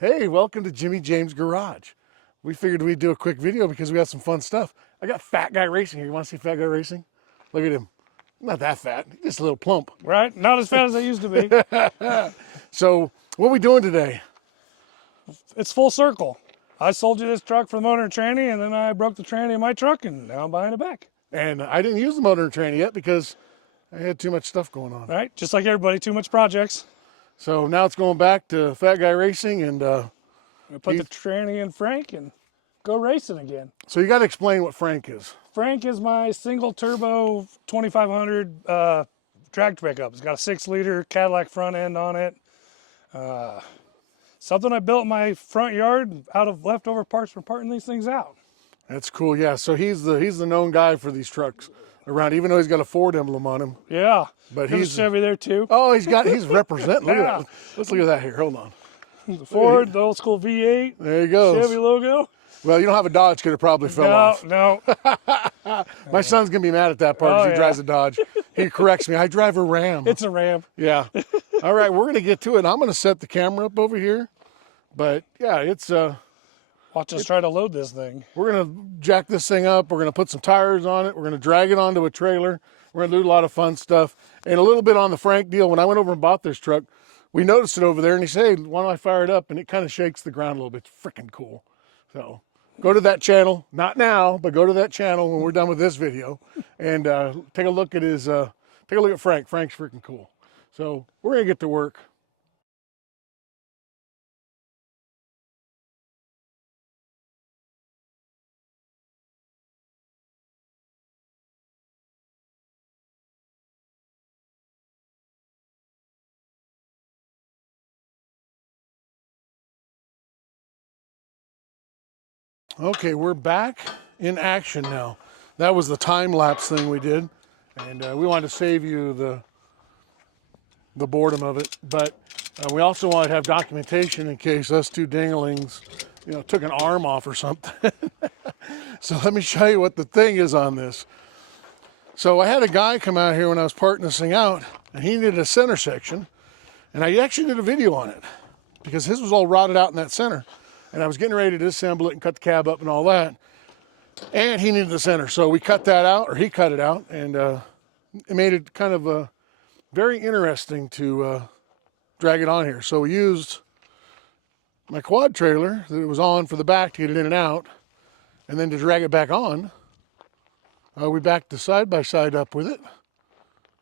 Hey, welcome to Jimmy James Garage. We figured we'd do a quick video because we got some fun stuff. I got Fat Guy Racing here. You want to see Fat Guy Racing? Look at him. Not that fat, just a little plump. Right? Not as fat as I used to be. So, what are we doing today? It's full circle. I sold you this truck for the motor and tranny, and then I broke the tranny in my truck, and now I'm buying it back. And I didn't use the motor and tranny yet because I had too much stuff going on. Right? Just like everybody, too much projects. So now it's going back to Fat Guy Racing, and We put the tranny in Frank and go racing again. so you got to explain what Frank is. Frank is my single turbo 2500 tractor pickup. It's got a 6-liter Cadillac front end on it. Something I built in my front yard out of leftover parts from parting these things out. That's cool, yeah. So he's the known guy for these trucks around, even though he's got a Ford emblem on him. Yeah, But there's he's a Chevy there too. Oh, he's representing. Look Yeah. at that. Let's look at that here. Hold on. The Ford, the old school V8, There you go. Chevy logo. Well, you don't have a Dodge because it probably fell off. No. My son's going to be mad at that part because he drives a Dodge. He corrects me. I drive a Ram. It's a Ram. Yeah. All right, we're going to get to it. I'm going to set the camera up over here. But, yeah, it's Watch us try to load this thing. we're going to jack this thing up. We're going to put some tires on it. We're going to drag it onto a trailer. We're going to do a lot of fun stuff. And a little bit on the Frank deal. When I went over and bought this truck, we noticed it over there, and he said, hey, why don't I fire it up? And it kind of shakes the ground a little bit. It's freaking cool. So go to that channel, not now, but go to that channel when we're done with this video, and take a look at Frank. Frank's freaking cool. So we're going to get to work. Okay, we're back in action now. That was the time-lapse thing we did, and we wanted to save you the boredom of it, but we also wanted to have documentation in case us two dinglings, took an arm off or something. So let me show you what the thing is on this. So I had a guy come out here when I was parting this thing out, and he needed a center section, and I actually did a video on it because his was all rotted out in that center. And I was getting ready to disassemble it and cut the cab up and all that. And he needed the center. So we cut that out, or he cut it out, and it made it kind of very interesting to drag it on here. So we used my quad trailer that it was on for the back to get it in and out. And then to drag it back on, we backed the side-by-side up with it.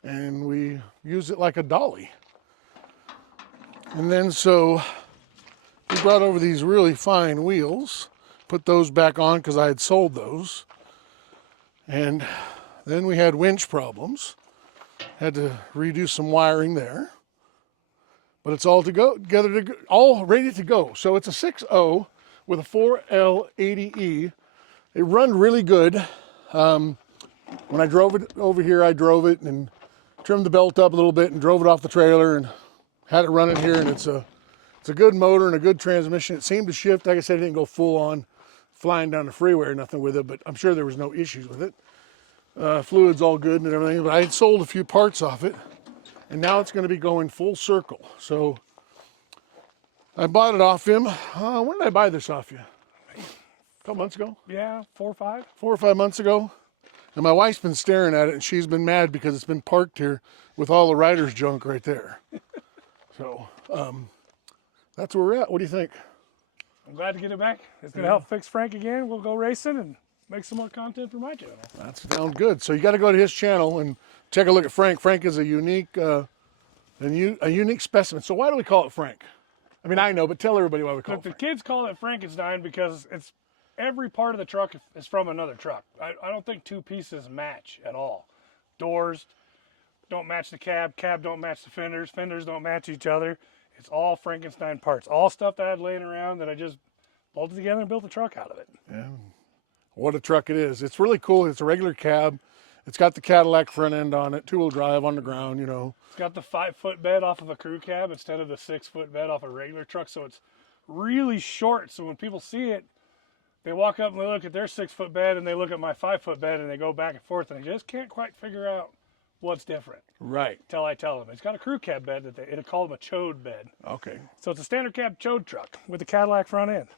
And we used it like a dolly. And then so we brought over these really fine wheels, put those back on because I had sold those. And then we had winch problems. Had to redo some wiring there. But it's all all ready to go. So it's a 6.0 with a 4L80E. It run really good. When I drove it over here, I drove it and trimmed the belt up a little bit and drove it off the trailer and had it running here, and it's a good motor and a good transmission. It seemed to shift. Like I said, it didn't go full on flying down the freeway or nothing with it, but I'm sure there was no issues with it. Fluid's all good and everything, but I had sold a few parts off it, and now it's going to be going full circle. So I bought it off him. When did I buy this off you? A couple months ago? Yeah, 4 or 5. 4 or 5 months ago. And my wife's been staring at it, and she's been mad because it's been parked here with all the rider's junk right there. So, that's where we're at. What do you think? I'm glad to get it back. It's going to help fix Frank again. We'll go racing and make some more content for my channel. That sounds good. So you got to go to his channel and take a look at Frank. Frank is a unique specimen. So why do we call it Frank? I mean, I know, but tell everybody why we call it Frank. The kids call it Frankenstein because it's every part of the truck is from another truck. I don't think two pieces match at all. Doors don't match the cab don't match the fenders don't match each other. It's all Frankenstein parts, all stuff that I had laying around that I just bolted together and built a truck out of it. Yeah, what a truck it is. It's really cool. It's a regular cab. It's got the Cadillac front end on it, 2-wheel drive on the ground, It's got the 5-foot bed off of a crew cab instead of the 6-foot bed off a regular truck, so it's really short. So when people see it, they walk up and they look at their 6-foot bed and they look at my 5-foot bed and they go back and forth and they just can't quite figure out what's different Right. until I tell them. It's got a crew cab bed that they call them a chode bed. Okay. So it's a standard cab chode truck with a Cadillac front end.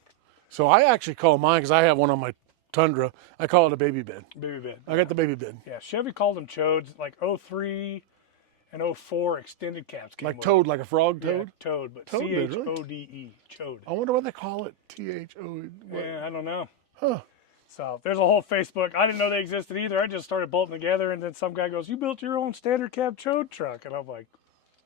So I actually call mine, because I have one on my Tundra, I call it a baby bed. Baby bed. I got the baby bed. Yeah, Chevy called them chodes. Like 03 and 04 extended cabs came Like with toad, like a frog them. toad? Yeah, toad, but Toad bed, really? C-H-O-D-E, chode. I wonder what they call it. T-H-O. Yeah, I don't know. Huh. So there's a whole Facebook. I didn't know they existed either. I just started bolting together, and then some guy goes, "You built your own standard cab chode truck," and I'm like,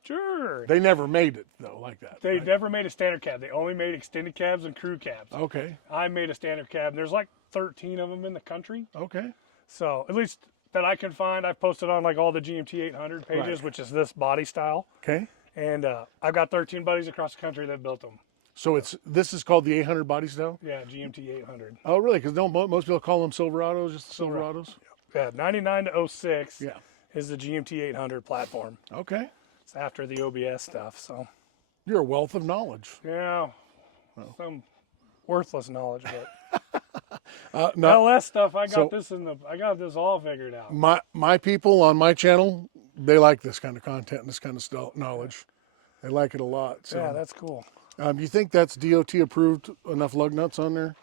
"Sure." They never made it, though, like that. They right? never made a standard cab. They only made extended cabs and crew cabs. Okay. I made a standard cab. And there's like 13 of them in the country. Okay. So at least that I can find. I've posted on like all the GMT 800 pages, Right. which is this body style. Okay. And I've got 13 buddies across the country that built them. So this is called the 800 body style? Yeah, GMT 800. Oh, really? Because most people call them Silverados, just the Silverados? Yeah, 99 to 06 Yeah. is the GMT 800 platform. Okay. It's after the OBS stuff, so. You're a wealth of knowledge. Yeah, some worthless knowledge, but No, LS stuff. I got So- I got this all figured out. my people on my channel, they like this kind of content and this kind of knowledge. They like it a lot. So. Yeah, that's cool. You think that's DOT approved enough lug nuts on there?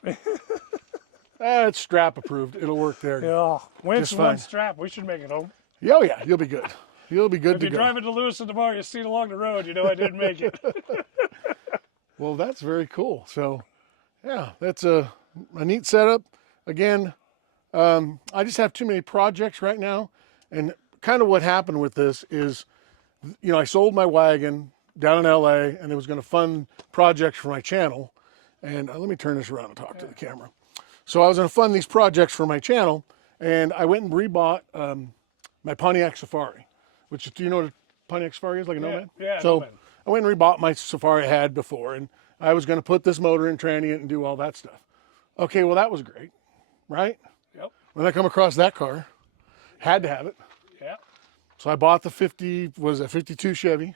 It's strap approved. It'll work there. Yeah, winch Just one fine. strap. We should make it home. Oh yeah, you'll be good. You'll be good If to you go. drive it to Lewiston tomorrow, you see it along the road. You know I didn't make it. Well, that's very cool. So, yeah, that's a neat setup. Again, I just have too many projects right now, and kind of what happened with this is, I sold my wagon down in LA, and it was going to fund projects for my channel. And let me turn this around and talk to the camera. So I was going to fund these projects for my channel, and I went and rebought my Pontiac Safari, which, do you know what a Pontiac Safari is? Like a Nomad? Yeah, So Nomad. I went and rebought my Safari I had before, and I was going to put this motor in, tranny it, and do all that stuff. Okay, well, that was great, right? Yep. When I come across that car, had to have it. Yeah. So I bought the 52 Chevy.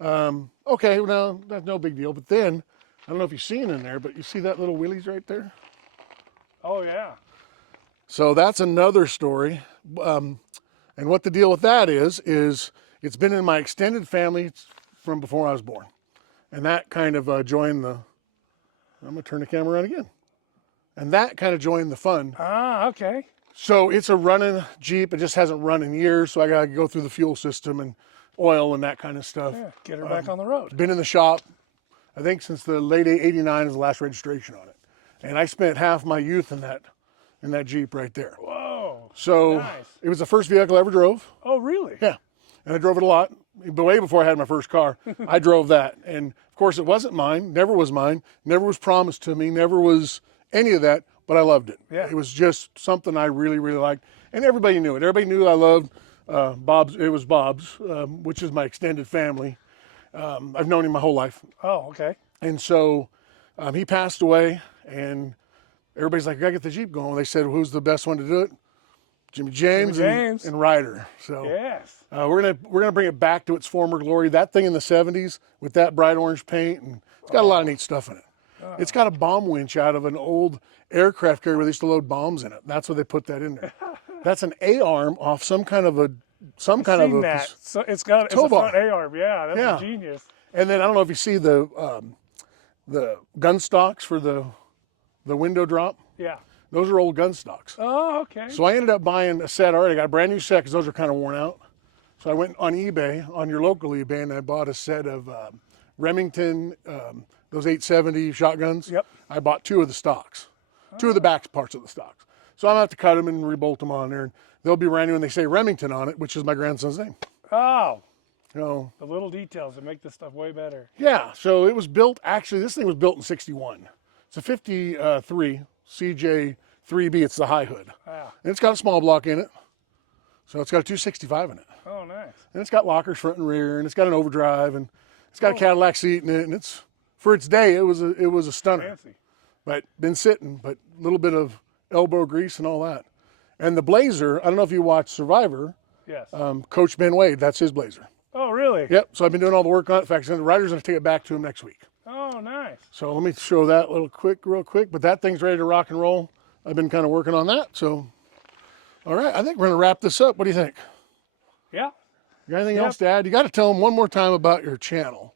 Okay, well, that's no big deal. But then, I don't know if you've seen in there, but you see that little Willys right there? Oh yeah. So that's another story. And what the deal with that is it's been in my extended family from before I was born. And that kind of joined the, I'm going to turn the camera on again. And that kind of joined the fun. Ah, okay. So it's a running Jeep. It just hasn't run in years. So I got to go through the fuel system and oil and that kind of stuff. Yeah, get her back on the road. Been in the shop, I think since the late '89 is the last registration on it. And I spent half my youth in that Jeep right there. Whoa. So Nice. it was the first vehicle I ever drove. Oh, really? Yeah. And I drove it a lot. But way before I had my first car, I drove that. And of course, it wasn't mine, never was mine, never was promised to me, never was any of that, but I loved it. Yeah. It was just something I really, really liked. And everybody knew it. Everybody knew I loved Bob's. It was Bob's, which is my extended family. I've known him my whole life. Oh, okay. And so he passed away, and everybody's like, I got to get the Jeep going. They said, who's the best one to do it? Jimmy James, and Ryder. So Yes. we're gonna bring it back to its former glory. That thing in the '70s with that bright orange paint, and it's got a lot of neat stuff in it. It's got a bomb winch out of an old aircraft carrier where they used to load bombs in it. That's why they put that in there. That's an A-arm off some kind of a Seen that. So it's got tow a bar. front A-arm. Yeah, that's Yeah. genius. And then I don't know if you see the gun stocks for the window drop. Yeah. Those are old gun stocks. Oh, okay. So I ended up buying a set already. I got a brand new set because those are kind of worn out. So I went on eBay, on your local eBay, and I bought a set of Remington, those 870 shotguns. Yep. I bought two of the stocks, two of the back parts of the stocks. So I'm going to have to cut them and rebolt them on there. And they'll be brand new, and they say Remington on it, which is my grandson's name. Oh, So, the little details that make this stuff way better. yeah, so it was built, actually, this thing was built in '61. It's a 53 CJ3B, it's the high hood. Wow. And it's got a small block in it. So it's got a 265 in it. Oh, nice. And it's got lockers front and rear, and it's got an overdrive, and it's got a Cadillac seat in it, and it's, for its day, it was a stunner. Fancy. But been sitting, but a little bit of elbow grease and all that. And the Blazer, I don't know if you watch Survivor, Yes. Coach Ben Wade, that's his Blazer. Oh, really? Yep, so I've been doing all the work on it. In fact, the rider's going to take it back to him next week. Oh, nice. So let me show that real quick. But that thing's ready to rock and roll. I've been kind of working on that. So, all right, I think we're going to wrap this up. What do you think? Yeah. You got anything else to add? You got to tell them one more time about your channel.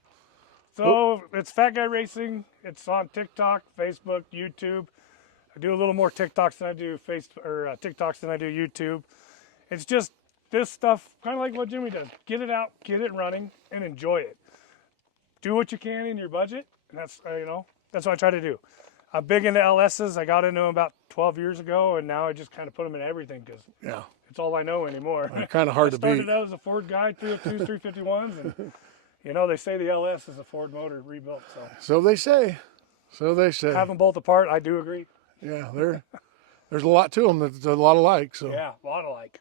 So it's Fat Guy Racing. It's on TikTok, Facebook, YouTube. I do a little more TikToks than I do TikToks than I do YouTube. It's just this stuff, kind of like what Jimmy does. Get it out, get it running, and enjoy it. Do what you can in your budget, and that's that's what I try to do. I'm big into LSs. I got into them about 12 years ago, and now I just kind of put them in everything because it's all I know anymore. They're kind of hard to beat. I started out as a Ford guy, 302s, 351s, and they say the LS is a Ford motor rebuilt. So they say. So they say. Have them both apart, I do agree. Yeah, there's a lot to them. There's a lot alike. So yeah, a lot alike.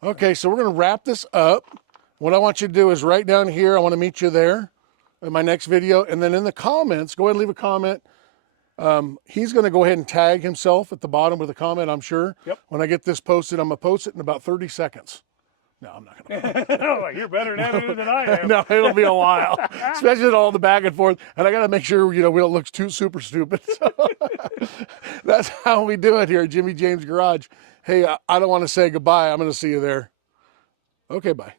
Okay, so we're going to wrap this up. What I want you to do is right down here. I want to meet you there in my next video, and then in the comments, go ahead and leave a comment. He's going to go ahead and tag himself at the bottom with a comment, I'm sure. Yep. When I get this posted, I'm going to post it in about 30 seconds. No, I'm not going to. You're better at editing than I am. No, it'll be a while, especially with all the back and forth. And I got to make sure, we don't look too super stupid. So that's how we do it here at Jimmy James Garage. Hey, I don't want to say goodbye. I'm going to see you there. Okay, bye.